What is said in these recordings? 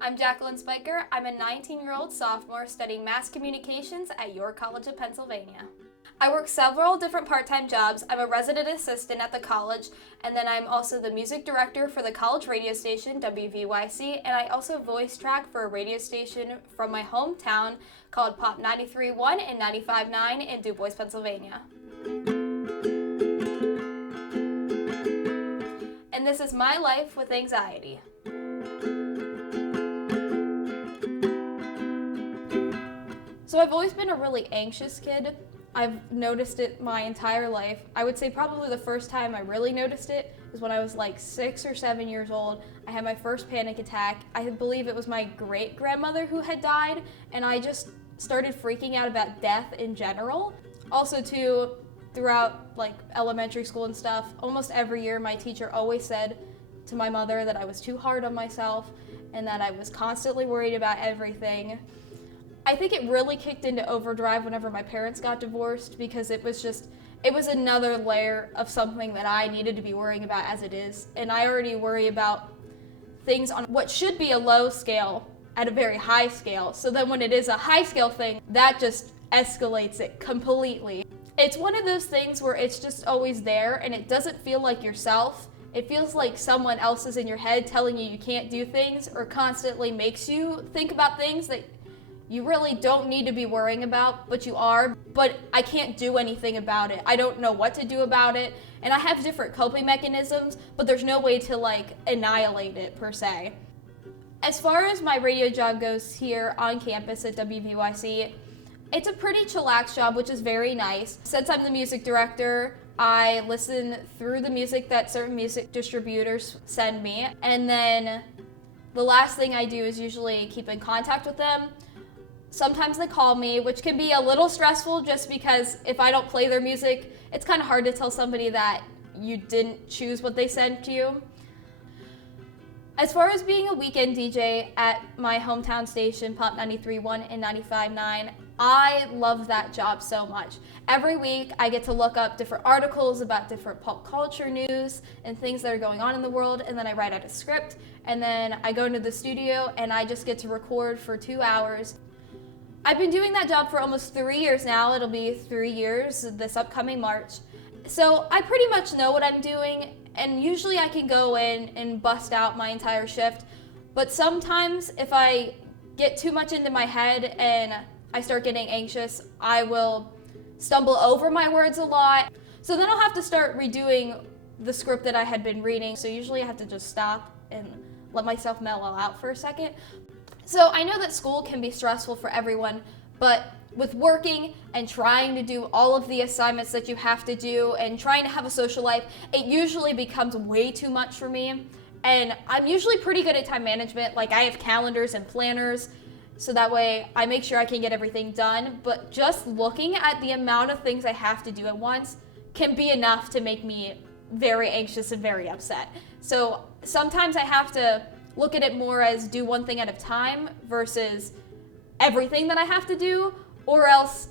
I'm Jacquelyn Spicher. I'm a 19-year-old sophomore studying mass communications at York College of Pennsylvania. I work several different part-time jobs. I'm a resident assistant at the college, and then I'm also the music director for the college radio station, WVYC, and I also voice track for a radio station from my hometown called Pop 93.1 and 95.9 in Du Bois, Pennsylvania. And this is my life with anxiety. So I've always been a really anxious kid. I've noticed it my entire life. I would say probably the first time I really noticed it is when I was like 6 or 7 years old. I had my first panic attack. I believe it was my great-grandmother who had died, and I just started freaking out about death in general. Also too, throughout like elementary school and stuff, almost every year my teacher always said to my mother that I was too hard on myself and that I was constantly worried about everything. I think it really kicked into overdrive whenever my parents got divorced, because it was another layer of something that I needed to be worrying about as it is. And I already worry about things on what should be a low scale at a very high scale. So then when it is a high scale thing, that just escalates it completely. It's one of those things where it's just always there and it doesn't feel like yourself. It feels like someone else is in your head telling you can't do things, or constantly makes you think about things that you really don't need to be worrying about, but you are. But I can't do anything about it. I don't know what to do about it. And I have different coping mechanisms, but there's no way to like annihilate it per se. As far as my radio job goes here on campus at WVYC, it's a pretty chillax job, which is very nice. Since I'm the music director, I listen through the music that certain music distributors send me. And then the last thing I do is usually keep in contact with them. Sometimes they call me, which can be a little stressful just because if I don't play their music, it's kind of hard to tell somebody that you didn't choose what they sent to you. As far as being a weekend DJ at my hometown station, Pop 93.1 and 95.9, I love that job so much. Every week I get to look up different articles about different pop culture news and things that are going on in the world, and then I write out a script, and then I go into the studio and I just get to record for 2 hours. I've been doing that job for almost 3 years now. It'll be 3 years this upcoming March. So I pretty much know what I'm doing, and usually I can go in and bust out my entire shift. But sometimes if I get too much into my head and I start getting anxious, I will stumble over my words a lot. So then I'll have to start redoing the script that I had been reading. So usually I have to just stop and let myself mellow out for a second. So I know that school can be stressful for everyone, but with working and trying to do all of the assignments that you have to do and trying to have a social life, it usually becomes way too much for me. And I'm usually pretty good at time management. Like, I have calendars and planners, so that way I make sure I can get everything done. But just looking at the amount of things I have to do at once can be enough to make me very anxious and very upset. So sometimes I have to look at it more as do one thing at a time versus everything that I have to do, or else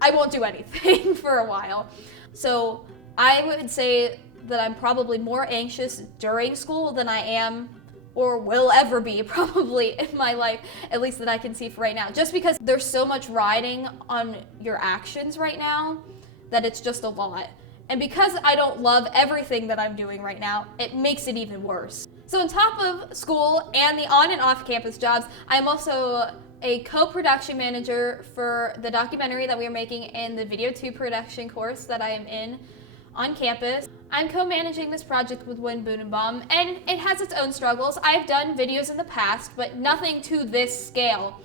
I won't do anything for a while. So I would say that I'm probably more anxious during school than I am or will ever be probably in my life, at least that I can see for right now. Just because there's so much riding on your actions right now that it's just a lot. And because I don't love everything that I'm doing right now, it makes it even worse. So on top of school and the on and off campus jobs, I'm also a co-production manager for the documentary that we are making in the Video 2 production course that I am in on campus. I'm co-managing this project with Win Boonenbaum, and it has its own struggles. I've done videos in the past, but nothing to this scale.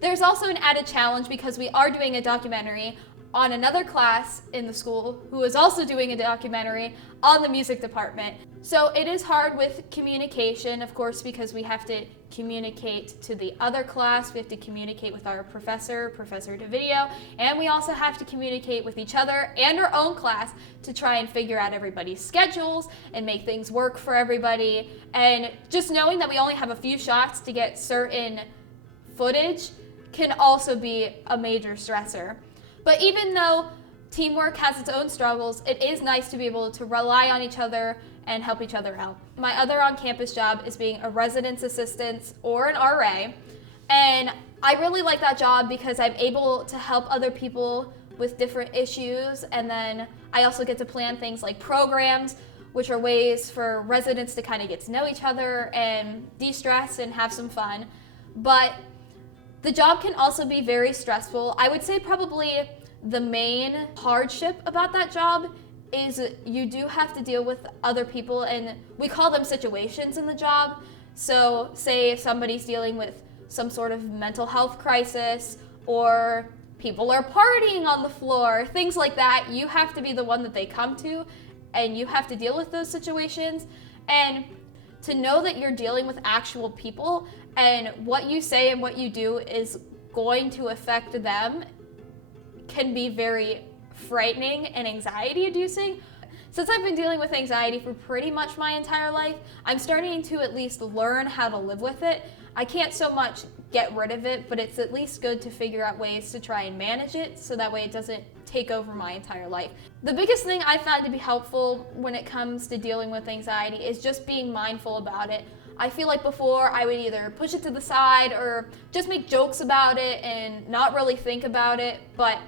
There's also an added challenge because we are doing a documentary on another class in the school who is also doing a documentary on the music department. So it is hard with communication, of course, because we have to communicate to the other class, we have to communicate with our Professor DeVideo, and we also have to communicate with each other and our own class to try and figure out everybody's schedules and make things work for everybody. And just knowing that we only have a few shots to get certain footage can also be a major stressor. But even though teamwork has its own struggles, it is nice to be able to rely on each other and help each other out. My other on-campus job is being a residence assistant or an RA, and I really like that job because I'm able to help other people with different issues, and then I also get to plan things like programs, which are ways for residents to kind of get to know each other and de-stress and have some fun. But the job can also be very stressful. I would say probably the main hardship about that job is you do have to deal with other people, and we call them situations in the job. So say if somebody's dealing with some sort of mental health crisis, or people are partying on the floor, things like that, you have to be the one that they come to, and you have to deal with those situations. And to know that you're dealing with actual people and what you say and what you do is going to affect them can be very frightening and anxiety-inducing. Since I've been dealing with anxiety for pretty much my entire life, I'm starting to at least learn how to live with it. I can't so much get rid of it, but it's at least good to figure out ways to try and manage it so that way it doesn't take over my entire life. The biggest thing I found to be helpful when it comes to dealing with anxiety is just being mindful about it. I feel like before I would either push it to the side or just make jokes about it and not really think about it, but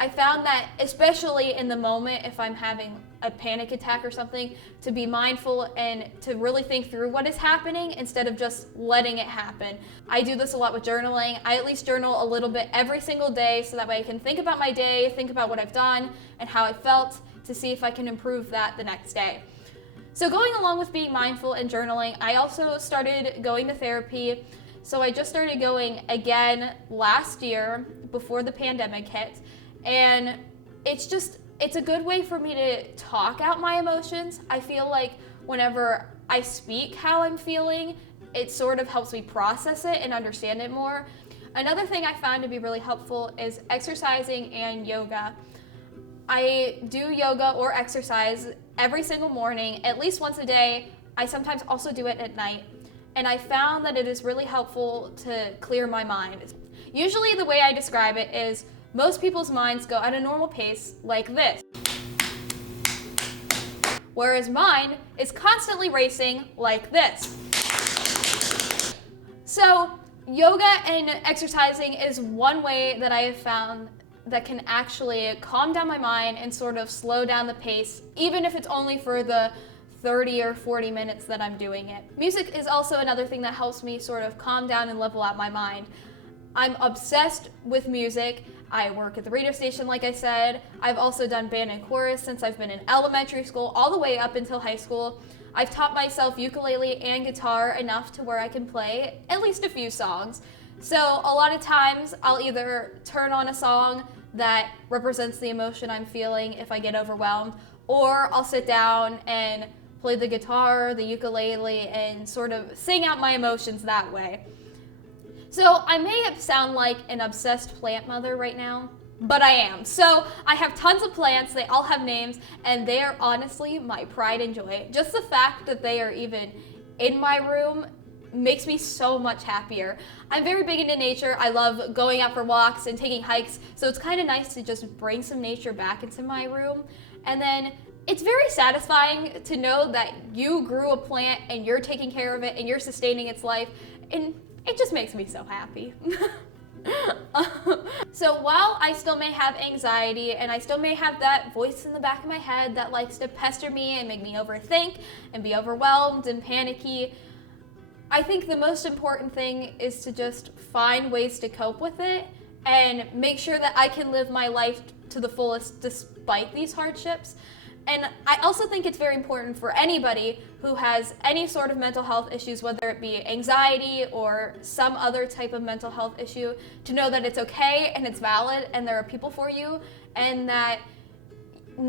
I found that especially in the moment, if I'm having a panic attack or something, to be mindful and to really think through what is happening instead of just letting it happen. I do this a lot with journaling. I at least journal a little bit every single day so that way I can think about my day, think about what I've done and how I felt to see if I can improve that the next day. So going along with being mindful and journaling, I also started going to therapy. So I just started going again last year before the pandemic hit. And it's a good way for me to talk out my emotions. I feel like whenever I speak how I'm feeling, it sort of helps me process it and understand it more. Another thing I found to be really helpful is exercising and yoga. I do yoga or exercise every single morning, at least once a day. I sometimes also do it at night. And I found that it is really helpful to clear my mind. Usually the way I describe it is most people's minds go at a normal pace like this, whereas mine is constantly racing like this. So yoga and exercising is one way that I have found that can actually calm down my mind and sort of slow down the pace, even if it's only for the 30 or 40 minutes that I'm doing it. Music is also another thing that helps me sort of calm down and level out my mind. I'm obsessed with music. I work at the radio station, like I said. I've also done band and chorus since I've been in elementary school all the way up until high school. I've taught myself ukulele and guitar enough to where I can play at least a few songs. So a lot of times I'll either turn on a song that represents the emotion I'm feeling if I get overwhelmed, or I'll sit down and play the guitar, the ukulele, and sort of sing out my emotions that way. So I may sound like an obsessed plant mother right now, but I am. So I have tons of plants, they all have names, and they are honestly my pride and joy. Just the fact that they are even in my room makes me so much happier. I'm very big into nature. I love going out for walks and taking hikes, so it's kind of nice to just bring some nature back into my room. And then it's very satisfying to know that you grew a plant and you're taking care of it and you're sustaining its life, and it just makes me so happy. So while I still may have anxiety and I still may have that voice in the back of my head that likes to pester me and make me overthink and be overwhelmed and panicky, I think the most important thing is to just find ways to cope with it and make sure that I can live my life to the fullest despite these hardships. And I also think it's very important for anybody who has any sort of mental health issues, whether it be anxiety or some other type of mental health issue, to know that it's okay and it's valid and there are people for you, and that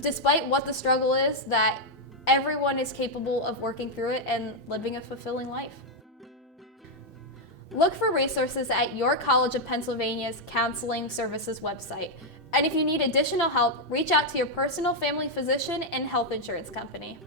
despite what the struggle is, that everyone is capable of working through it and living a fulfilling life. Look for resources at your College of Pennsylvania's Counseling Services website. And if you need additional help, reach out to your personal family physician and health insurance company.